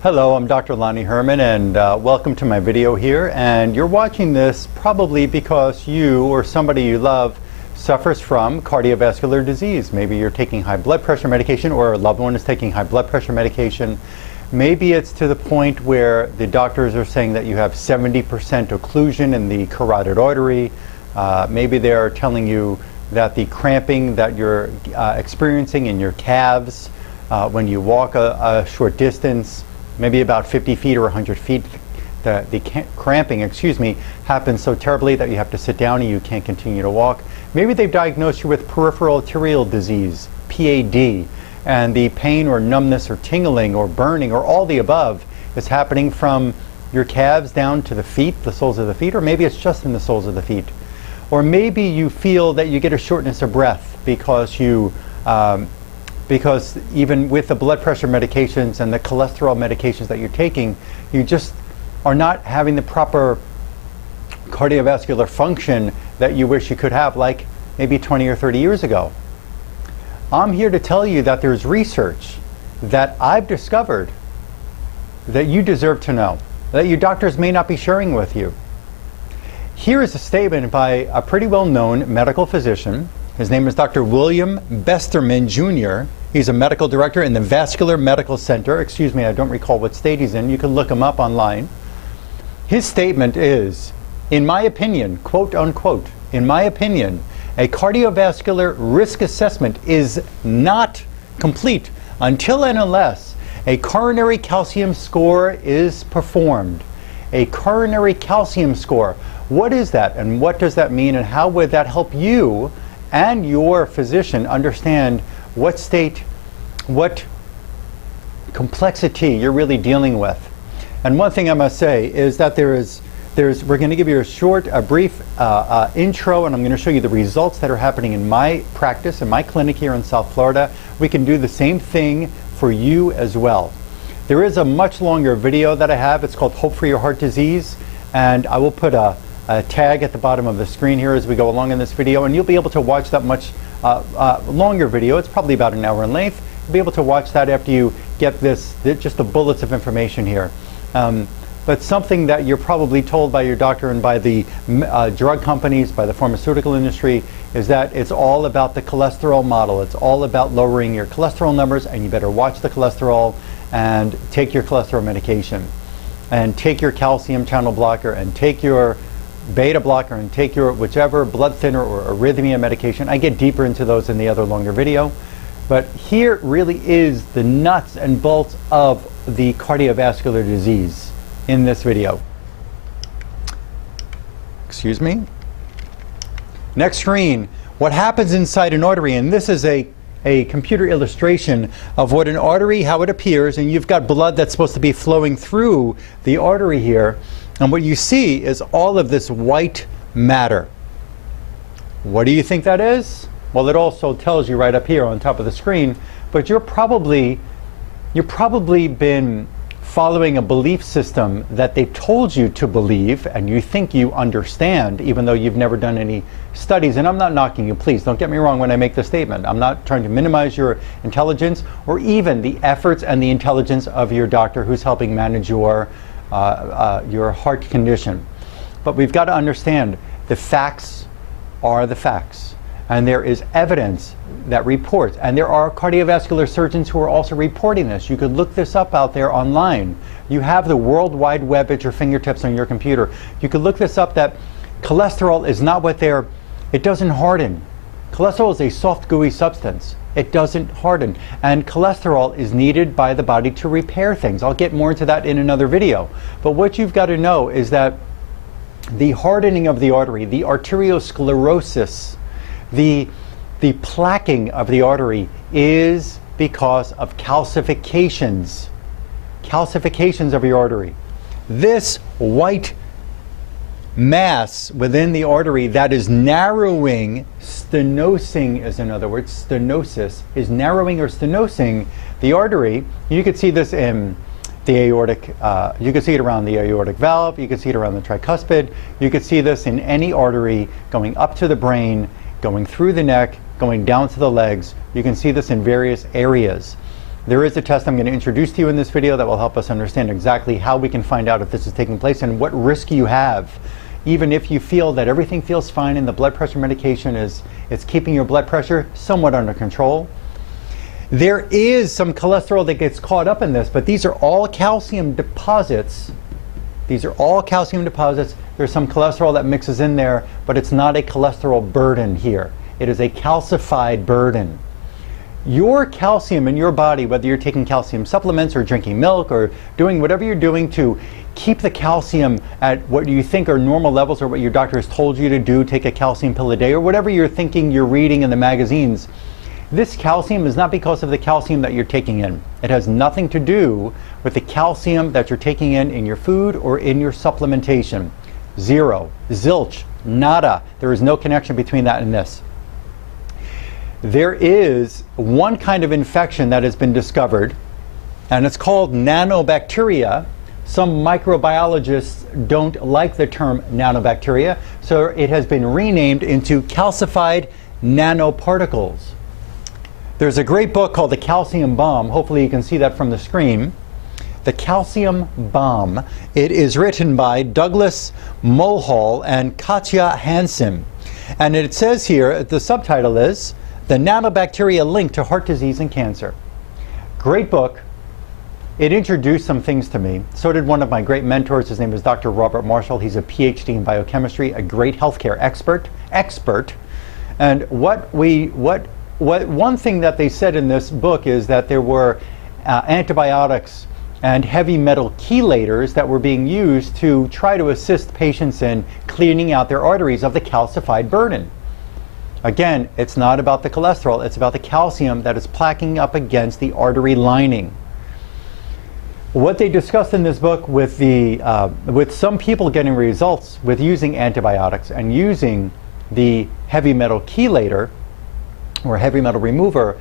Hello, I'm Dr. Lonnie Herman, and welcome to my video here. And you're watching this probably because you or somebody you love suffers from cardiovascular disease. Maybe you're taking high blood pressure medication, or a loved one is taking high blood pressure medication. Maybe it's to the point where the doctors are saying that you have 70% occlusion in the carotid artery. Maybe they're telling you that the cramping that you're experiencing in your calves when you walk a short distance, maybe about 50 feet or 100 feet, the cramping, happens so terribly that you have to sit down and you can't continue to walk. Maybe they've diagnosed you with peripheral arterial disease, PAD, and the pain or numbness or tingling or burning or all the above is happening from your calves down to the feet, the soles of the feet, or maybe it's just in the soles of the feet. Or maybe you feel that you get a shortness of breath because because even with the blood pressure medications and the cholesterol medications that you're taking, you just are not having the proper cardiovascular function that you wish you could have, like maybe 20 or 30 years ago. I'm here to tell you that there's research that I've discovered that you deserve to know, that your doctors may not be sharing with you. Here is a statement by a pretty well-known medical physician. His name is Dr. William Besterman, Jr. He's a medical director in the Vascular Medical Center. I don't recall what state he's in. You can look him up online. His statement is, in my opinion, quote unquote, in my opinion, a cardiovascular risk assessment is not complete until and unless a coronary calcium score is performed. A coronary calcium score. What is that, and what does that mean, and how would that help you and your physician understand what state, what complexity you're really dealing with? And one thing I must say is that we're going to give you a brief intro, and I'm going to show you the results that are happening in my practice, in my clinic here in South Florida. We can do the same thing for you as well. There is a much longer video that I have. It's called Hope for Your Heart Disease, and I will put a tag at the bottom of the screen here as we go along in this video, and you'll be able to watch that much longer video. It's probably about an hour in length. You'll be able to watch that after you get just the bullets of information here. But something that you're probably told by your doctor and by the drug companies, by the pharmaceutical industry, is that it's all about the cholesterol model. It's all about lowering your cholesterol numbers, and you better watch the cholesterol and take your cholesterol medication, and take your calcium channel blocker, and take your beta blocker, and take your whichever blood thinner or arrhythmia medication. I get deeper into those in the other longer video. But here really is the nuts and bolts of the cardiovascular disease in this video. Excuse me. Next screen, what happens inside an artery, and this is a computer illustration of what an artery, how it appears, and you've got blood that's supposed to be flowing through the artery here, and what you see is all of this white matter. What do you think that is? Well, it also tells you right up here on top of the screen, but you've probably been following a belief system that they've told you to believe, and you think you understand, even though you've never done any studies. And I'm not knocking you, please don't get me wrong when I make this statement. I'm not trying to minimize your intelligence or even the efforts and the intelligence of your doctor who's helping manage your heart condition. But we've got to understand the facts are the facts. And there is evidence that reports, and there are cardiovascular surgeons who are also reporting this. You could look this up out there online. You have the World Wide Web at your fingertips on your computer. You could look this up, that cholesterol is not it doesn't harden. Cholesterol is a soft, gooey substance. It doesn't harden. And cholesterol is needed by the body to repair things. I'll get more into that in another video. But what you've got to know is that the hardening of the artery, the arteriosclerosis, the plaquing of the artery is because of calcifications of your artery. This white mass within the artery that is narrowing, stenosing is another word, stenosis, is narrowing or stenosing the artery. You could see this in the aortic, you can see it around the aortic valve, you can see it around the tricuspid, you could see this in any artery going up to the brain, going through the neck, going down to the legs. You can see this in various areas. There is a test I'm going to introduce to you in this video that will help us understand exactly how we can find out if this is taking place and what risk you have. Even if you feel that everything feels fine and the blood pressure medication is keeping your blood pressure somewhat under control. There is some cholesterol that gets caught up in this, but these are all calcium deposits. These are all calcium deposits. There's some cholesterol that mixes in there, but it's not a cholesterol burden here. It is a calcified burden. Your calcium in your body, whether you're taking calcium supplements or drinking milk or doing whatever you're doing to keep the calcium at what you think are normal levels or what your doctor has told you to do, take a calcium pill a day or whatever you're thinking you're reading in the magazines, this calcium is not because of the calcium that you're taking in. It has nothing to do with the calcium that you're taking in your food or in your supplementation. Zero, zilch, nada. There is no connection between that and this. There is one kind of infection that has been discovered, and it's called nanobacteria. Some microbiologists don't like the term nanobacteria, so it has been renamed into calcified nanoparticles. There's a great book called The Calcium Bomb. Hopefully you can see that from the screen. The Calcium Bomb. It is written by Douglas Mulhall and Katja Hansen. And it says here, the subtitle is The Nanobacteria Linked to Heart Disease and Cancer. Great book. It introduced some things to me. So did one of my great mentors. His name is Dr. Robert Marshall. He's a PhD in biochemistry, a great healthcare expert. And one thing that they said in this book is that there were antibiotics and heavy metal chelators that were being used to try to assist patients in cleaning out their arteries of the calcified burden. Again, it's not about the cholesterol, it's about the calcium that is placking up against the artery lining. What they discussed in this book with some people getting results with using antibiotics and using the heavy metal chelator or heavy metal remover,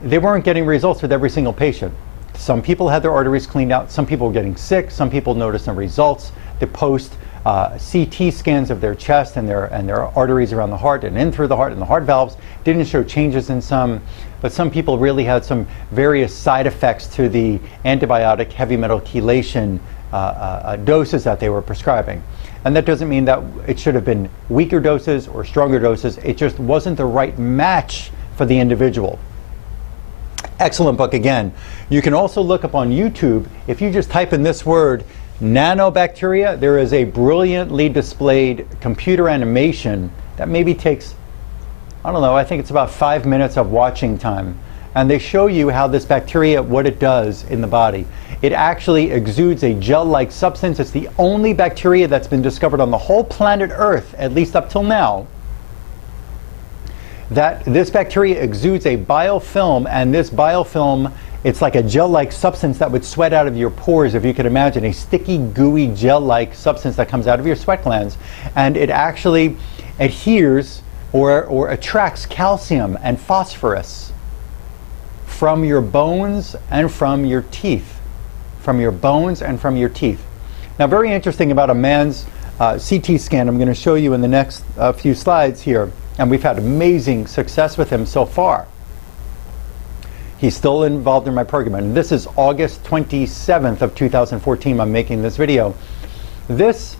they weren't getting results with every single patient. Some people had their arteries cleaned out, some people were getting sick, some people noticed some results. The post CT scans of their chest and their arteries around the heart and in through the heart and the heart valves didn't show changes in some, but some people really had some various side effects to the antibiotic heavy metal chelation doses that they were prescribing. And that doesn't mean that it should have been weaker doses or stronger doses. It just wasn't the right match for the individual. Excellent book again. You can also look up on YouTube. If you just type in this word, nanobacteria, there is a brilliantly displayed computer animation that maybe takes, I don't know, I think it's about 5 minutes of watching time. And they show you how this bacteria, what it does in the body. It actually exudes a gel-like substance. It's the only bacteria that's been discovered on the whole planet Earth, at least up till now, that this bacteria exudes a biofilm, and this biofilm, it's like a gel-like substance that would sweat out of your pores, if you could imagine, a sticky, gooey, gel-like substance that comes out of your sweat glands. And it actually adheres or attracts calcium and phosphorus from your bones and from your teeth. From your bones and from your teeth. Now, very interesting about a man's CT scan, I'm going to show you in the next few slides here. And we've had amazing success with him so far. He's still involved in my program. And this is August 27th of 2014. I'm making this video. This,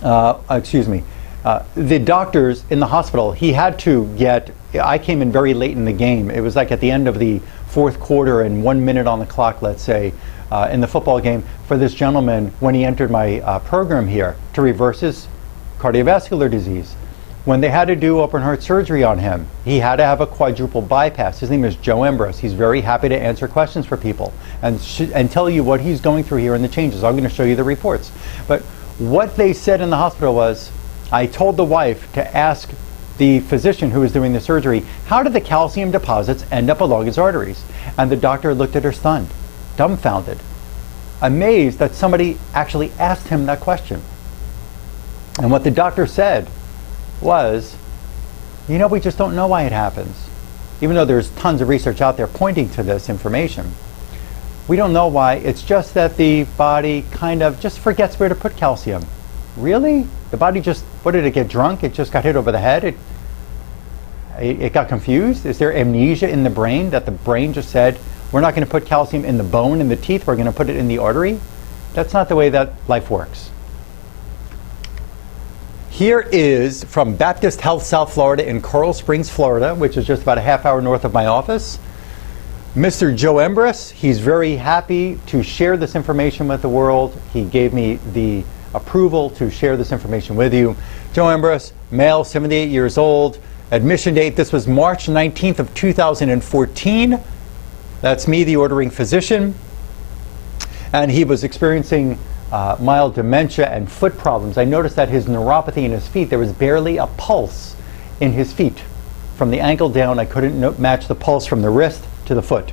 the doctors in the hospital, he had to get, I came in very late in the game. It was like at the end of the fourth quarter and 1 minute on the clock, let's say, in the football game for this gentleman when he entered my program here to reverse his cardiovascular disease. When they had to do open heart surgery on him, he had to have a quadruple bypass. His name is Joe Ambrose. He's very happy to answer questions for people and tell you what he's going through here and the changes. I'm going to show you the reports. But what they said in the hospital was, I told the wife to ask the physician who was doing the surgery, how did the calcium deposits end up along his arteries? And the doctor looked at her stunned, dumbfounded, amazed that somebody actually asked him that question. And what the doctor said was, you know, we just don't know why it happens. Even though there's tons of research out there pointing to this information, we don't know why. It's just that the body kind of just forgets where to put calcium. Really? The body just, what did it get drunk? It just got hit over the head? It got confused? Is there amnesia in the brain that the brain just said, We're not going to put calcium in the bone, in the teeth. We're going to put it in the artery. That's not the way that life works. Here is from Baptist Health South Florida in Coral Springs, Florida, which is just about a half-hour north of my office. Mr. Joe Embrus, he's very happy to share this information with the world. He gave me the approval to share this information with you. Joe Embrus, male, 78 years old. Admission date, this was March 19th of 2014. That's me, the ordering physician. And he was experiencing mild dementia and foot problems. I noticed that his neuropathy in his feet, there was barely a pulse in his feet. From the ankle down, I couldn't match the pulse from the wrist to the foot.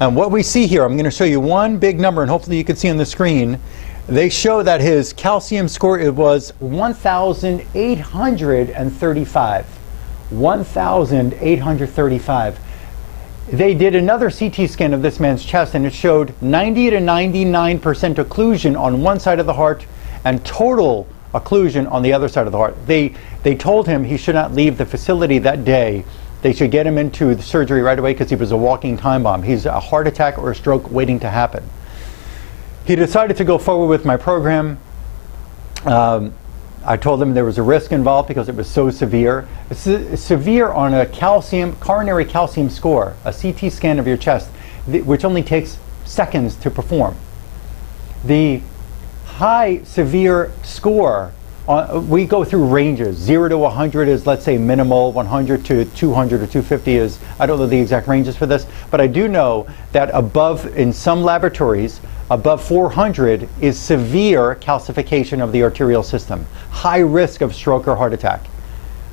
And what we see here, I'm going to show you one big number, and hopefully you can see on the screen. They show that his calcium score, it was 1,835. 1,835. They did another CT scan of this man's chest, and it showed 90 to 99% occlusion on one side of the heart and total occlusion on the other side of the heart. They told him he should not leave the facility that day. They should get him into the surgery right away because he was a walking time bomb. He's a heart attack or a stroke waiting to happen. He decided to go forward with my program. I told him there was a risk involved because it was so severe. It's severe on a coronary calcium score, a CT scan of your chest, which only takes seconds to perform. The high severe score, we go through ranges. 0 to 100 is, let's say, minimal. 100 to 200 or 250 is, I don't know the exact ranges for this, but I do know that above, in some laboratories, above 400 is severe calcification of the arterial system, high risk of stroke or heart attack.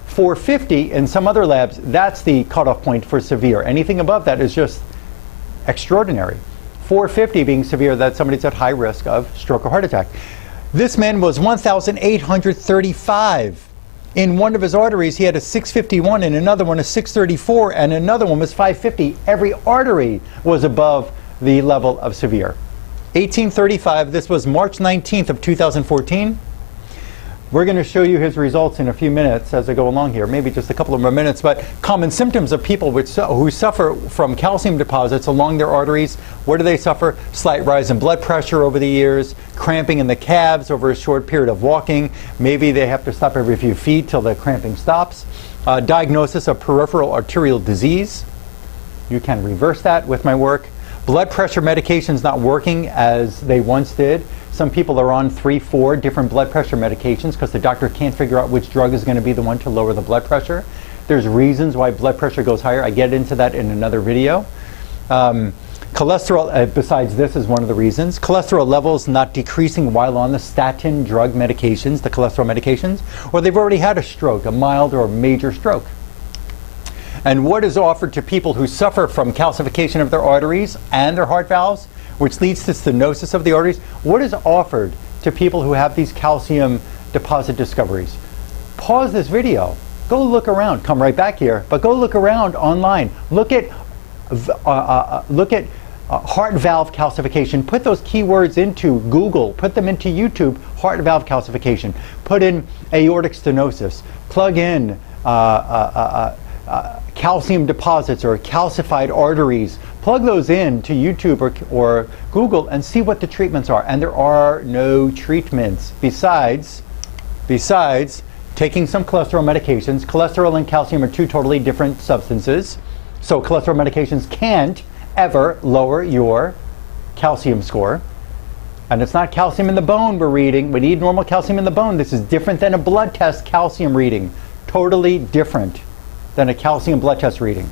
450 in some other labs, that's the cutoff point for severe. Anything above that is just extraordinary. 450 being severe, that somebody's at high risk of stroke or heart attack. This man was 1,835. In one of his arteries, he had a 651, and another one a 634, and another one was 550. Every artery was above the level of severe. 1835, this was March 19th of 2014. We're going to show you his results in a few minutes as I go along here, maybe just a couple of more minutes, but common symptoms of people who suffer from calcium deposits along their arteries. What do they suffer? Slight rise in blood pressure over the years, cramping in the calves over a short period of walking. Maybe they have to stop every few feet till the cramping stops. Diagnosis of peripheral arterial disease. You can reverse that with my work. Blood pressure medications not working as they once did. Some people are on 3, 4 different blood pressure medications because the doctor can't figure out which drug is going to be the one to lower the blood pressure. There's reasons why blood pressure goes higher. I get into that in another video. Cholesterol, besides this, is one of the reasons. Cholesterol levels not decreasing while on the statin drug medications, the cholesterol medications, or they've already had a stroke, a mild or major stroke. And what is offered to people who suffer from calcification of their arteries and their heart valves, which leads to stenosis of the arteries? What is offered to people who have these calcium deposit discoveries? Pause this video. Go look around. Come right back here, but go look around online. Look at heart valve calcification. Put those keywords into Google. Put them into YouTube. Heart valve calcification. Put in aortic stenosis. Plug in calcium deposits or calcified arteries. Plug those in to YouTube or Google and see what the treatments are. And there are no treatments besides taking some cholesterol medications. Cholesterol and calcium are two totally different substances. So cholesterol medications can't ever lower your calcium score. And it's not calcium in the bone we're reading. We need normal calcium in the bone. This is different than a blood test calcium reading. Totally different than a calcium blood test reading.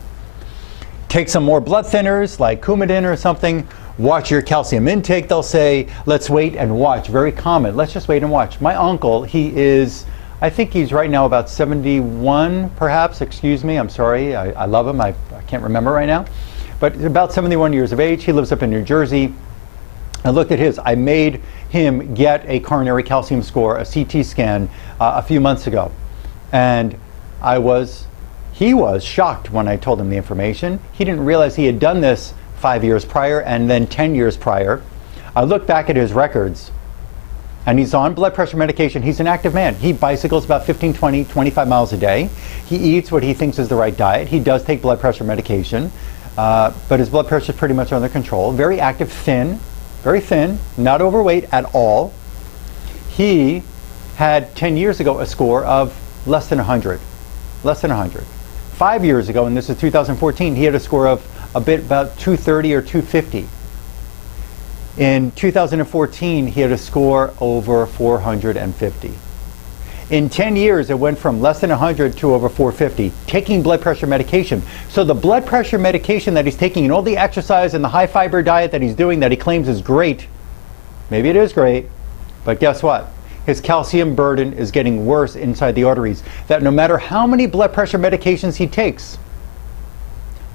Take some more blood thinners like Coumadin or something. Watch your calcium intake, they'll say. Let's wait and watch. Very common. Let's just wait and watch. My uncle, he is, I think he's right now about 71 perhaps. Excuse me, I'm sorry. I love him. I can't remember right now. But about 71 years of age. He lives up in New Jersey. I looked at his. I made him get a coronary calcium score, a CT scan, a few months ago. And he was shocked when I told him the information. He didn't realize he had done this 5 years prior and then 10 years prior. I looked back at his records, and he's on blood pressure medication. He's an active man. He bicycles about 15, 20, 25 miles a day. He eats what he thinks is the right diet. He does take blood pressure medication. but his blood pressure is pretty much under control. Very active, thin, very thin, not overweight at all. He had 10 years ago a score of less than 100, less than 100. 5 years ago, and this is 2014, he had a score of about 230 or 250. In 2014, he had a score over 450. In 10 years, it went from less than 100 to over 450, taking blood pressure medication. So the blood pressure medication that he's taking and all the exercise and the high fiber diet that he's doing that he claims is great, maybe it is great, but guess what? His calcium burden is getting worse inside the arteries. That no matter how many blood pressure medications he takes,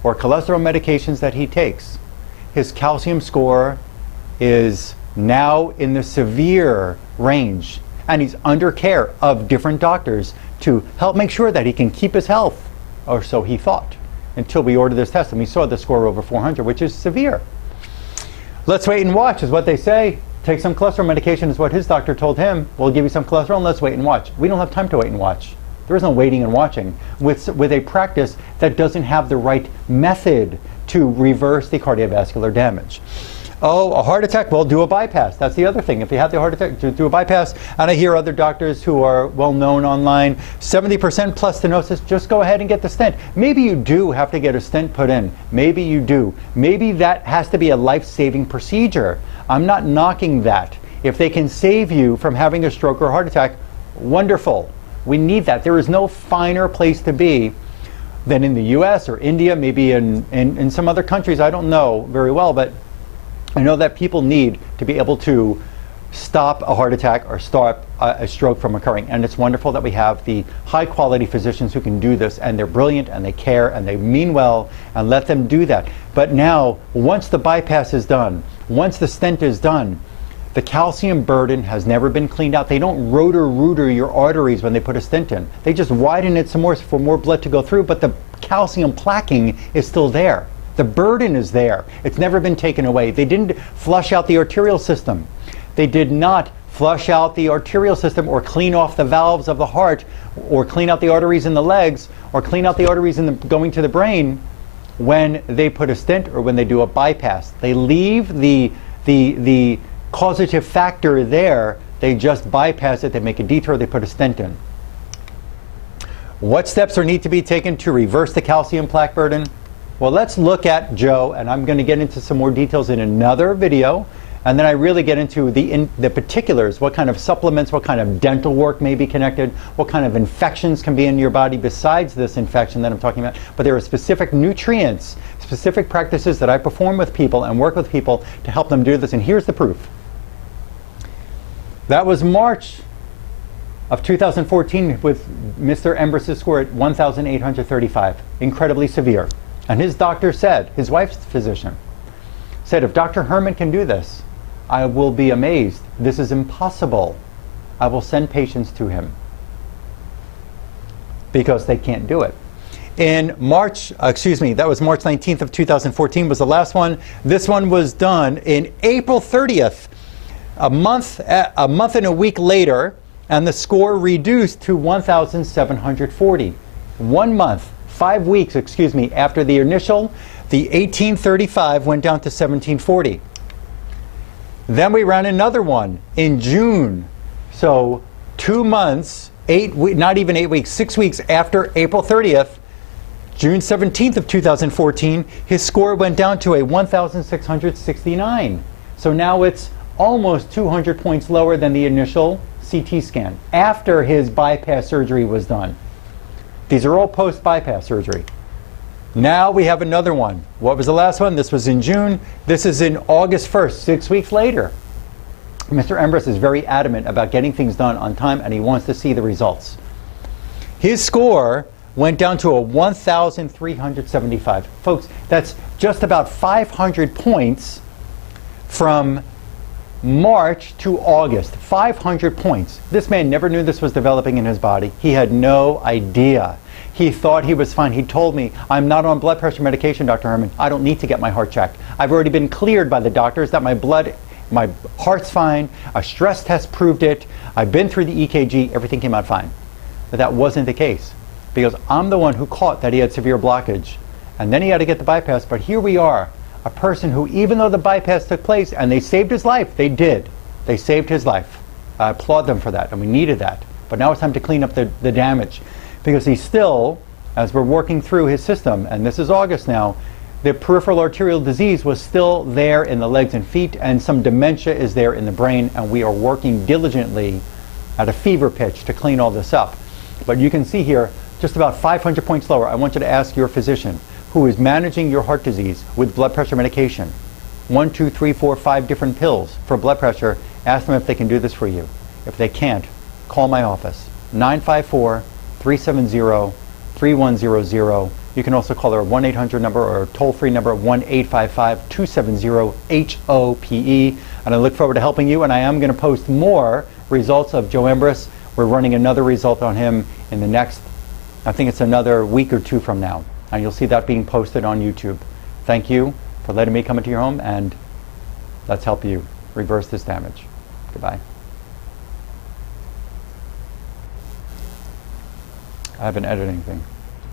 or cholesterol medications that he takes, his calcium score is now in the severe range. And he's under care of different doctors to help make sure that he can keep his health, or so he thought, until we ordered this test and we saw the score over 400, which is severe. Let's wait and watch is what they say. Take some cholesterol medication is what his doctor told him. We'll give you some cholesterol and let's wait and watch. We don't have time to wait and watch. There is no waiting and watching with a practice that doesn't have the right method to reverse the cardiovascular damage. Oh, a heart attack? Well, do a bypass. That's the other thing. If you have the heart attack, do a bypass. And I hear other doctors who are well known online, 70% plus stenosis, just go ahead and get the stent. Maybe you do have to get a stent put in. Maybe you do. Maybe that has to be a life-saving procedure. I'm not knocking that. If they can save you from having a stroke or a heart attack, wonderful. We need that. There is no finer place to be than in the US or India, maybe in some other countries. I don't know very well, but I know that people need to be able to stop a heart attack or stop a stroke from occurring. And it's wonderful that we have the high quality physicians who can do this, and they're brilliant and they care and they mean well, and let them do that. But now, once the bypass is done, once the stent is done, the calcium burden has never been cleaned out. They don't rotor-rooter your arteries when they put a stent in. They just widen it some more for more blood to go through, but the calcium plaquing is still there. The burden is there. It's never been taken away. They didn't flush out the arterial system. They did not flush out the arterial system or clean off the valves of the heart or clean out the arteries in the legs or clean out the arteries going to the brain when they put a stent or when they do a bypass. They leave the causative factor there. They just bypass it. They make a detour. They put a stent in. What steps need to be taken to reverse the calcium plaque burden? Well, let's look at Joe, and I'm going to get into some more details in another video, and then I really get into the particulars, what kind of supplements, what kind of dental work may be connected, what kind of infections can be in your body besides this infection that I'm talking about. But there are specific nutrients, specific practices that I perform with people and work with people to help them do this, and here's the proof. That was March of 2014 with Mr. Embris's score at 1,835, incredibly severe. And his doctor said, his wife's physician, said, if Dr. Herman can do this, I will be amazed. This is impossible. I will send patients to him. Because they can't do it. In March, that was March 19th of 2014 was the last one. This one was done in April 30th, a month and a week later, and the score reduced to 1,740. 1 month. 5 weeks, after the initial, the 1835 went down to 1740. Then we ran another one in June. So 2 months, not even 8 weeks, 6 weeks after April 30th, June 17th of 2014, his score went down to a 1,669. So now it's almost 200 points lower than the initial CT scan after his bypass surgery was done. These are all post-bypass surgery. Now we have another one. What was the last one? This was in June. This is in August 1st, 6 weeks later. Mr. Embris is very adamant about getting things done on time, and he wants to see the results. His score went down to a 1,375. Folks, that's just about 500 points from March to August. 500 points. This man never knew this was developing in his body. He had no idea. He thought he was fine. He told me, I'm not on blood pressure medication, Dr. Herman. I don't need to get my heart checked. I've already been cleared by the doctors that my heart's fine. A stress test proved it. I've been through the EKG. Everything came out fine. But that wasn't the case, because I'm the one who caught that he had severe blockage. And then he had to get the bypass. But here we are, a person who, even though the bypass took place and they saved his life, they did. They saved his life. I applaud them for that, and we needed that. But now it's time to clean up the damage, because he's still, as we're working through his system, and this is August now, the peripheral arterial disease was still there in the legs and feet, and some dementia is there in the brain, and we are working diligently at a fever pitch to clean all this up. But you can see here, just about 500 points lower. I want you to ask your physician who is managing your heart disease with blood pressure medication. 1, 2, 3, 4, 5 different pills for blood pressure. Ask them if they can do this for you. If they can't, call my office, 954-370-3100. You can also call our 1-800 number or toll-free number, 1-855-270-HOPE. And I look forward to helping you, and I am going to post more results of Joe Embrus. We're running another result on him in the next, I think it's another week or two from now. And you'll see that being posted on YouTube. Thank you for letting me come into your home, and let's help you reverse this damage. Goodbye. I have an editing thing.